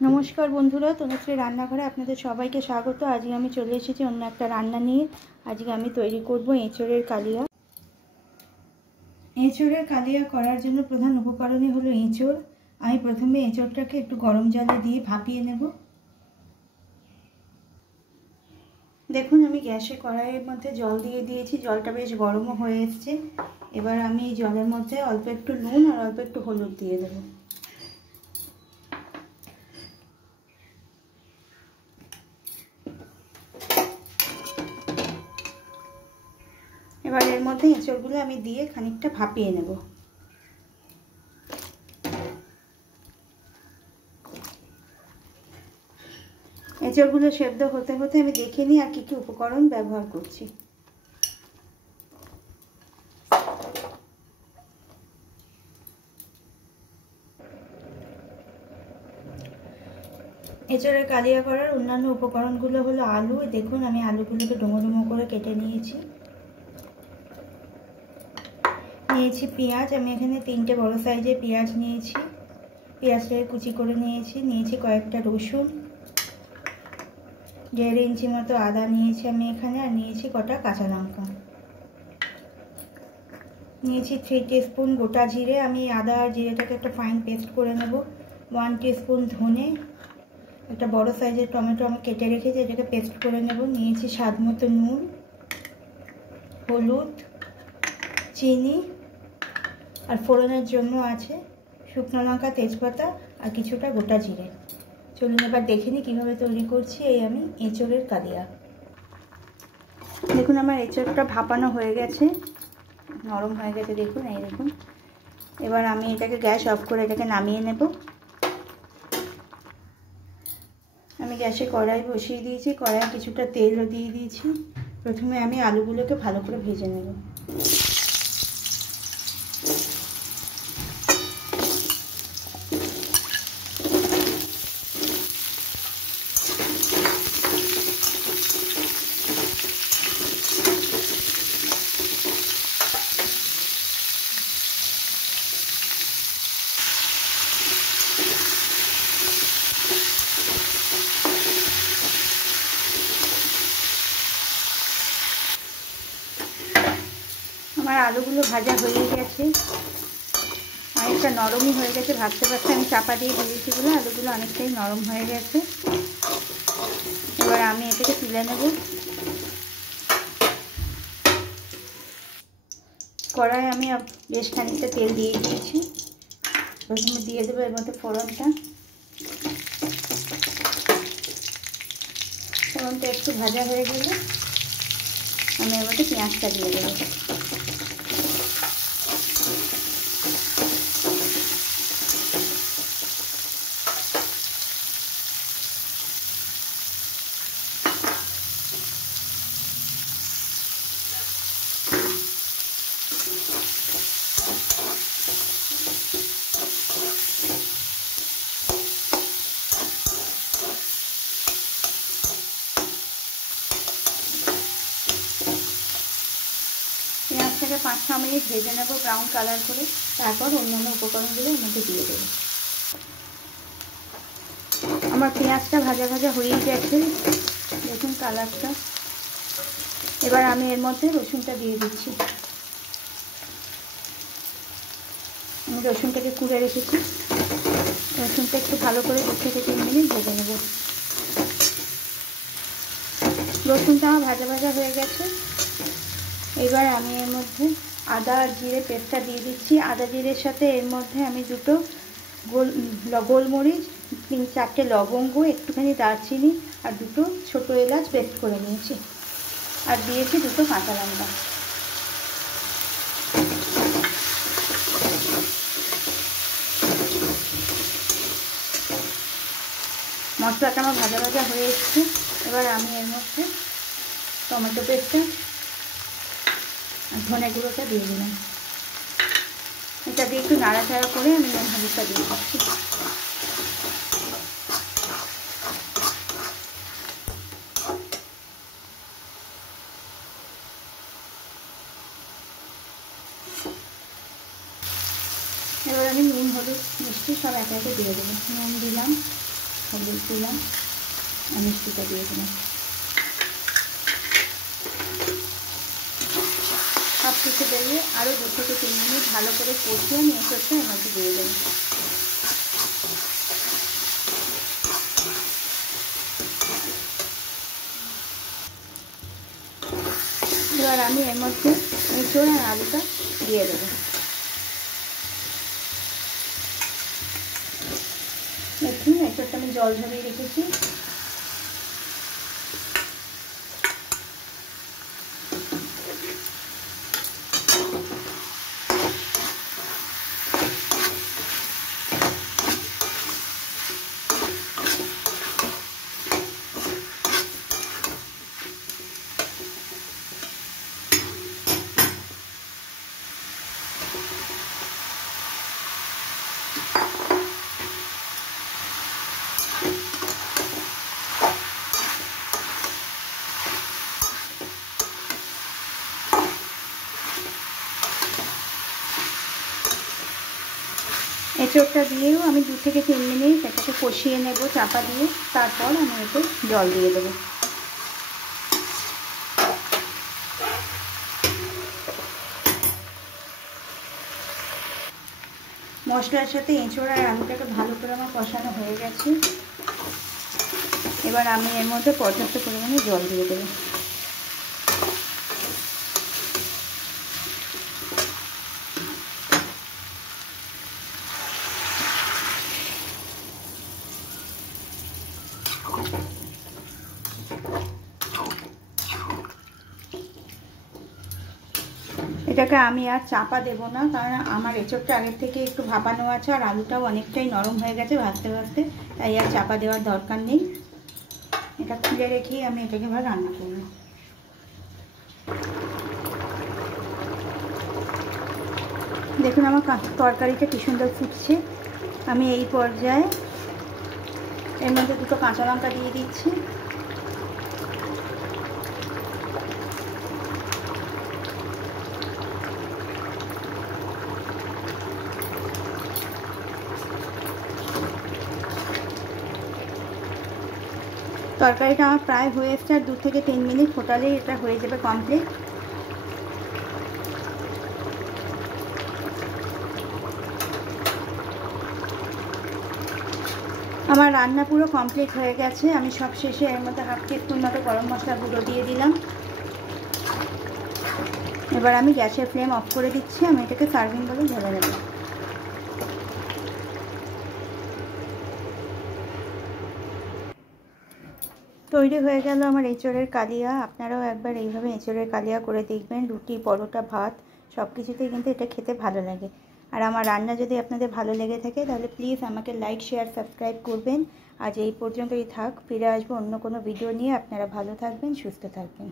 नमस्कार बंधुरा तनुश्री रान्नाघरे आपनादेर सबाइके स्वागत। आज आमी चले एसेछि अन्य एकटा रान्ना निये। आज आमी तैरी करब एँचोड़ेर कालिया। एँचोड़ेर कालिया करार जोन्नो प्रधान उपकरणई हलो एँचोड़। आमी प्रथमे एँचोड़टाके एकटु गरम जले दिये भापिये नेब। देखुन आमी ग्यासे कड़ाइयेर मध्य जल दिये दियेछि, जलटा बेश गरमो हये एसेছে। एबार आमी जलेर मध्य अल्प एकटु नुन और अल्प एकटु हलुद दिये देब। এবার এর মধ্যে এঁচড়গুলো আমি দিয়ে খানিকটা ভাপিয়ে নেব। এঁচড়গুলো সেদ্ধ হতে হতে আমি দেখে নিই আর কি কি উপকরণ ব্যবহার করছি। এঁচড়ের কালিয়া করার অন্যান্য উপকরণগুলো হলো আলু। দেখুন আমি আলুগুলোকে ডুমো ডুমো করে কেটে নিয়েছি। নিয়েছি পেঁয়াজ, আমি এখানে 3টে বড় সাইজের পেঁয়াজ নিয়েছি, পেঁয়াজটাকে কুচি করে নিয়েছি। নিয়েছি কয়েকটা রসুন, 1.5 ইঞ্চি মতো আদা নিয়েছি আমি এখানে, আর নিয়েছি কটা কাঁচা লঙ্কা। নিয়েছি 3 টিস্পুন গোটা জিরে, আমি আদা আর জিরেটাকে একটা ফাইন পেস্ট করে নেব। 1 টিস্পুন ধনে, একটা বড় সাইজের টমেটো আমি কেটে রেখেছি, এটাকে পেস্ট করে নেব। নিয়েছি স্বাদ মতো নুন, হলুদ, চিনি, আর ফোড়নের জন্য আছে শুকনো লঙ্কা, তেজপাতা আর কিছুটা গোটা জিরে। চলুন এবার দেখে নিই কীভাবে তৈরি করছি এই আমি এঁচড়ের কালিয়া। দেখুন আমার এঁচড়টা ভাপানো হয়ে গেছে, নরম হয়ে গেছে দেখুন, এই দেখুন। এবার আমি এটাকে গ্যাস অফ করে এটাকে নামিয়ে নেব। আমি গ্যাসে কড়াই বসিয়ে দিয়েছি, কড়াইয়ে কিছুটা তেলও দিয়ে দিয়েছি। প্রথমে আমি আলুগুলোকে ভালো করে ভেজে নেব। আমার আলুগুলো ভাজা হয়ে গেছে, অনেকটা নরমই হয়ে গেছে। ভাজতে ভাজতে আমি চাপা দিয়ে ভেজেছি বলে আলুগুলো অনেকটাই নরম হয়ে গেছে। এবার আমি এটাকে তুলে নেব। কড়াইয়ে আমি বেশ খানিকটা তেল দিয়ে দিয়েছি। প্রথমে দিয়ে দেবো এর মধ্যে ফোড়নটা। ফোড়নটা একটু ভাজা হয়ে গেলে আমি এর মধ্যে পেঁয়াজটা দিয়ে দেবো। পেঁয়াজটাকে 5-6 মিনিট ভেজে নেব ব্রাউন কালার করে, তারপর অন্যান্য উপকরণগুলো এর মধ্যে দিয়ে দেবো। আমার পেঁয়াজটা ভাজা ভাজা হয়ে গেছে, দেখুন কালারটা। এবার আমি এর মধ্যে রসুনটা দিয়ে দিচ্ছি। আমি রসুনটাকে কুড়ে রেখেছি, রসুনটা একটু ভালো করে 2 থেকে 3 মিনিট ভেজে নেব। রসুনটা আমার ভাজা ভাজা হয়ে গেছে। এবার আমি এর মধ্যে আদা আর জিরে পেস্টটা দিয়ে দিচ্ছি। আদা জিরের সাথে এর মধ্যে আমি 2টো গোলমরিচ, 3-4টে লবঙ্গ, একটুখানি দারচিনি আর 2টো ছোটো এলাচ পেস্ট করে নিয়েছি, আর দিয়েছি 2টো কাঁচা লঙ্কা। মশলাটা আমার ভাজা ভাজা হয়ে এসেছে। এবার আমি এর মধ্যে টমেটো পেস্টটা আর ধনে গুঁড়োটা দিয়ে দিলাম। এটা দিয়ে একটু নাড়াচাড়া করে আমি নুন হলুদটা দিয়ে দিচ্ছি। এবার আমি নুন হলুদ মিষ্টি সব একে একে দিয়ে দেবো। নুন দিলাম, হলুদ দিলাম আর মিষ্টিটা দিয়ে দিলাম। সব কিছু দিয়ে আরও 2 থেকে 3 মিনিট ভালো করে কষিয়ে আমি এঁচোড়টা এর মধ্যে দিয়ে দেবো। এবার আমি এর মধ্যে এঁচোড় আর আলুটা দিয়ে দেবো। দেখুন এঁচোড়টা আমি জল ঝরিয়ে রেখেছি। এঁচোড়টা দিয়েও আমি 2 থেকে 3 মিনিট এটাকে কষিয়ে নেব চাপা দিয়ে। তারপর আমি এতে জল দিয়ে দেবো। মশলার সাথে এঁচোড় আর আলুটাকে ভালো করে আমার কষানো হয়ে গেছে। এবার আমি এর মধ্যে পর্যাপ্ত পরিমাণে জল দিয়ে দেবো। এটাকে আমি আর চাপা দেব না, কারণ আমার এঁচোড়টা আগের থেকে একটু ভাপানো আছে আর আলুটাও অনেকটাই নরম হয়ে গেছে ভাজতে ভাজতে, তাই আর চাপা দেওয়ার দরকার নেই। এটা খুলে রেখেই আমি এটাকে এবার রান্না করব। দেখুন আমার তরকারিটা কি সুন্দর ফুটছে। আমি এই পর্যায়ে এর মধ্যে 2টো কাঁচা লঙ্কা দিয়ে দিচ্ছি। তরকারিটা আমার প্রায় হয়ে এসছে, আর 2 থেকে 3 মিনিট ফোটালেই এটা হয়ে যাবে কমপ্লিট। আমার রান্না পুরো কমপ্লিট হয়ে গেছে। আমি সব শেষে এর মধ্যে 1/2 টিস্পুন মতো গরম মশলা গুঁড়ো দিয়ে দিলাম। এবার আমি গ্যাসের ফ্লেম অফ করে দিচ্ছি। আমি এটাকে সার্ভিং বলে ঢেলে দেবো। তৈরি হয়ে গেল আমার এঁচোড়ের কালিয়া। আপনারাও একবার এইভাবে এঁচোড়ের কালিয়া করে দেখবেন। রুটি, পরোটা, ভাত সব কিছুতেই কিন্তু এটা খেতে ভালো লাগে। আর আমার রান্না যদি আপনাদের ভালো লেগে থাকে তাহলে প্লিজ আমাকে লাইক, শেয়ার, সাবস্ক্রাইব করবেন। আজ এই পর্যন্তই থাক, ফিরে আসবো অন্য কোনো ভিডিও নিয়ে। আপনারা ভালো থাকবেন, সুস্থ থাকবেন।